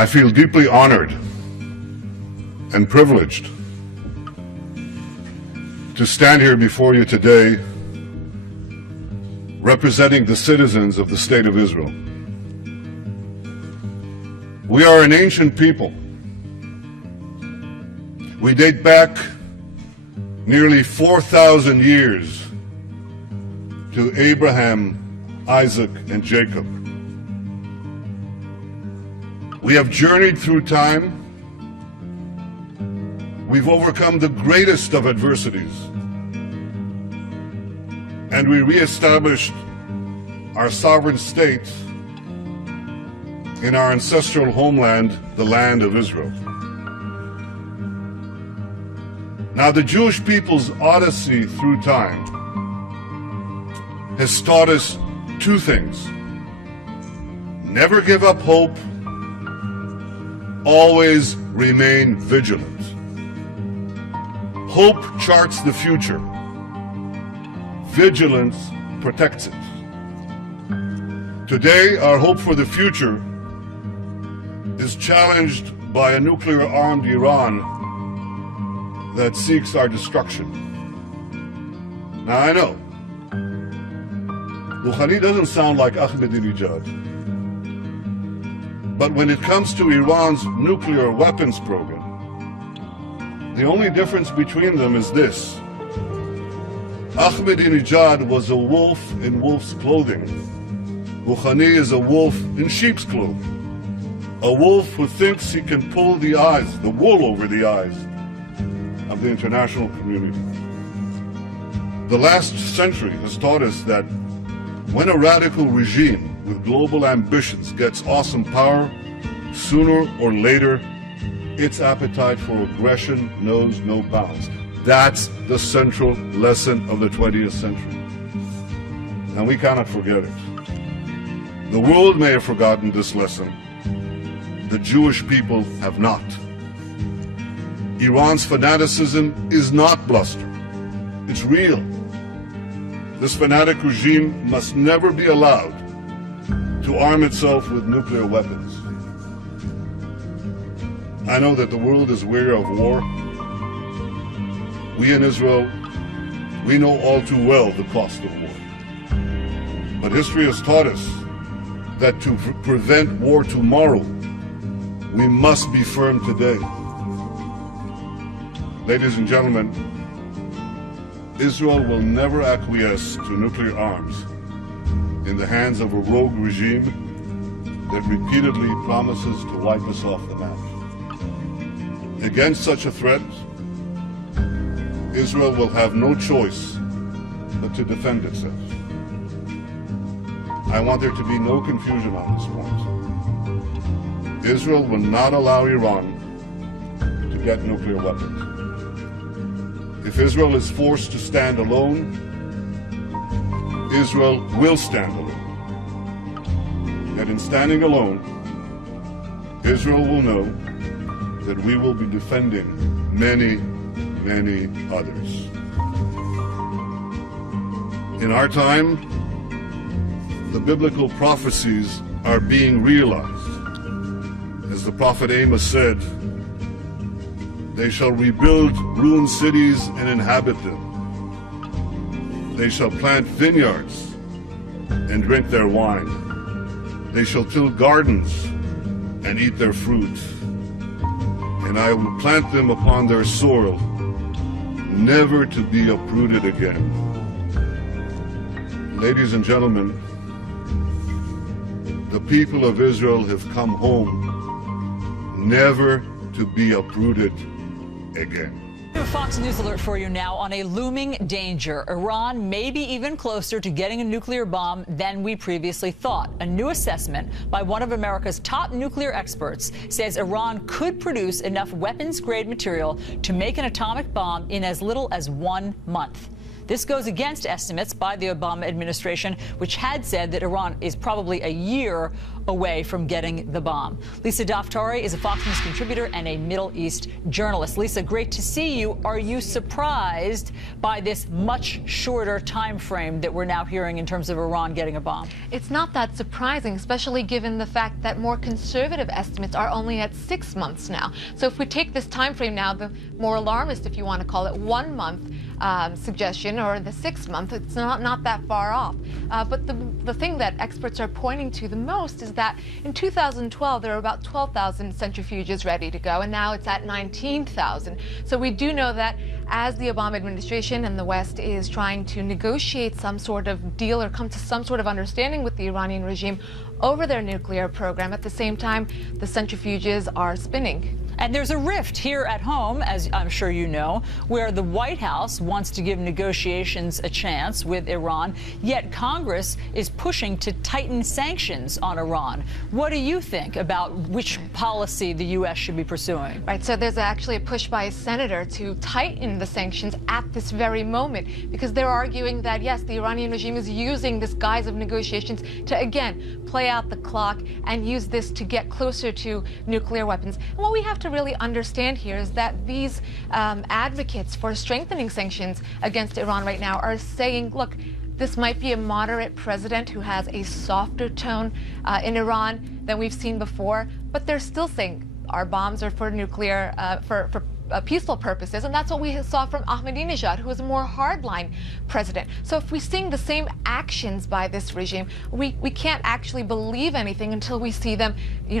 I feel deeply honored and privileged to stand here before you today representing the citizens of the State of Israel. We are an ancient people. We date back nearly 4,000 years to Abraham, Isaac, and Jacob. We have journeyed through time. We've overcome the greatest of adversities. And we reestablished our sovereign state in our ancestral homeland, the land of Israel. Now, the Jewish people's odyssey through time has taught us two things. Never give up hope, always remain vigilant. Hope charts the future. Vigilance protects it. Today, our hope for the future is challenged by a nuclear-armed Iran that seeks our destruction. Now, I know, Rouhani doesn't sound like Ahmadinejad. But when it comes to Iran's nuclear weapons program, the only difference between them is this. Ahmadinejad was a wolf in wolf's clothing. Rouhani is a wolf in sheep's clothing. A wolf who thinks he can pull the wool over the eyes of the international community. The last century has taught us that when a radical regime with global ambitions gets awesome power, sooner or later, its appetite for aggression knows no bounds. That's the central lesson of the 20th century. And we cannot forget it. The world may have forgotten this lesson. The Jewish people have not. Iran's fanaticism is not bluster. It's real. This fanatic regime must never be allowed to arm itself with nuclear weapons. I know that the world is weary of war. We in Israel, we know all too well the cost of war. But history has taught us that to prevent war tomorrow, we must be firm today. Ladies and gentlemen, Israel will never acquiesce to nuclear arms in the hands of a rogue regime that repeatedly promises to wipe us off the map. Against such a threat, Israel will have no choice but to defend itself. I want there to be no confusion on this point. Israel will not allow Iran to get nuclear weapons. If Israel is forced to stand alone, Israel will stand alone. And in standing alone, Israel will know that we will be defending many, many others. In our time, the biblical prophecies are being realized. As the prophet Amos said, they shall rebuild ruined cities and inhabit them. They shall plant vineyards and drink their wine. They shall till gardens and eat their fruit. And I will plant them upon their soil, never to be uprooted again. Ladies and gentlemen, the people of Israel have come home, never to be uprooted again. A Fox News alert for you now on a looming danger. Iran may be even closer to getting a nuclear bomb than we previously thought. A new assessment by one of America's top nuclear experts says Iran could produce enough weapons-grade material to make an atomic bomb in as little as 1 month. This goes against estimates by the Obama administration, which had said that Iran is probably a year away from getting the bomb. Lisa Daftari is a Fox News contributor and a Middle East journalist. Lisa, great to see you. Are you surprised by this much shorter time frame that we're now hearing in terms of Iran getting a bomb? It's not that surprising, especially given the fact that more conservative estimates are only at 6 months now. So if we take this time frame now, the more alarmist, if you want to call it, 1 month suggestion, or the 6 month, it's not that far off. But the thing that experts are pointing to the most is that in 2012 there were about 12,000 centrifuges ready to go, and now it's at 19,000. So we do know that as the Obama administration and the West is trying to negotiate some sort of deal or come to some sort of understanding with the Iranian regime over their nuclear program, at the same time the centrifuges are spinning. And there's a rift here at home, as I'm sure you know, where the White House wants to give negotiations a chance with Iran, yet Congress is pushing to tighten sanctions on Iran. What do you think about which policy the U.S. should be pursuing? Right, so there's actually a push by a senator to tighten the sanctions at this very moment, because they're arguing that, yes, the Iranian regime is using this guise of negotiations to, again, play out the clock and use this to get closer to nuclear weapons. And what we have to really understand here is that these advocates for strengthening sanctions against Iran right now are saying, look, this might be a moderate president who has a softer tone in Iran than we've seen before, but they're still saying our bombs are for nuclear, for peaceful purposes, and that's what we saw from Ahmadinejad, who was a more hardline president. So if we're seeing the same actions by this regime, we can't actually believe anything until we see them,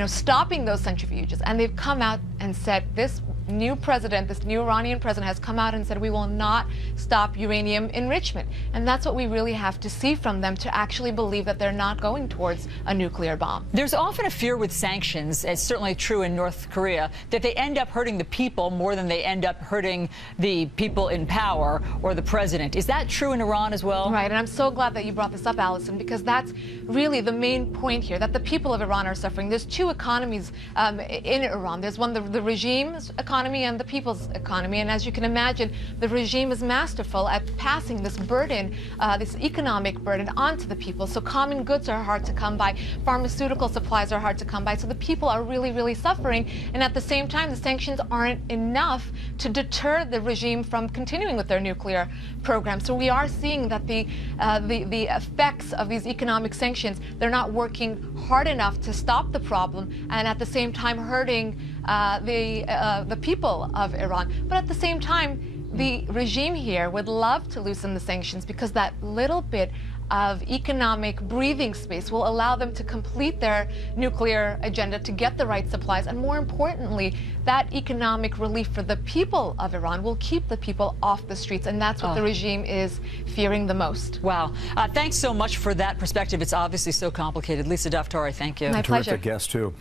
stopping those centrifuges. And they've come out and said, this new president, this new Iranian president has come out and said, we will not stop uranium enrichment. And that's what we really have to see from them to actually believe that they're not going towards a nuclear bomb. There's often a fear with sanctions, it's certainly true in North Korea, that they end up hurting the people more than they end up hurting the people in power or the president. Is that true in Iran as well? Right, and I'm so glad that you brought this up, Allison, because that's really the main point here, that the people of Iran are suffering. There's two economies in Iran. There's one, the regime's economy and the people's economy. And as you can imagine, the regime is masterful at passing this burden, this economic burden, onto the people. So common goods are hard to come by. Pharmaceutical supplies are hard to come by. So the people are really, really suffering. And at the same time, the sanctions aren't enough to deter the regime from continuing with their nuclear program. So we are seeing that the effects of these economic sanctions, they're not working hard enough to stop the problem, and at the same time hurting the people of Iran. But at the same time, the regime here would love to loosen the sanctions, because that little bit of economic breathing space will allow them to complete their nuclear agenda, to get the right supplies, and more importantly, that economic relief for the people of Iran will keep the people off the streets, and that's what the regime is fearing the most. Wow. Thanks so much for that perspective. It's obviously so complicated. Lisa Daftari, thank you. My pleasure. Terrific guest, too.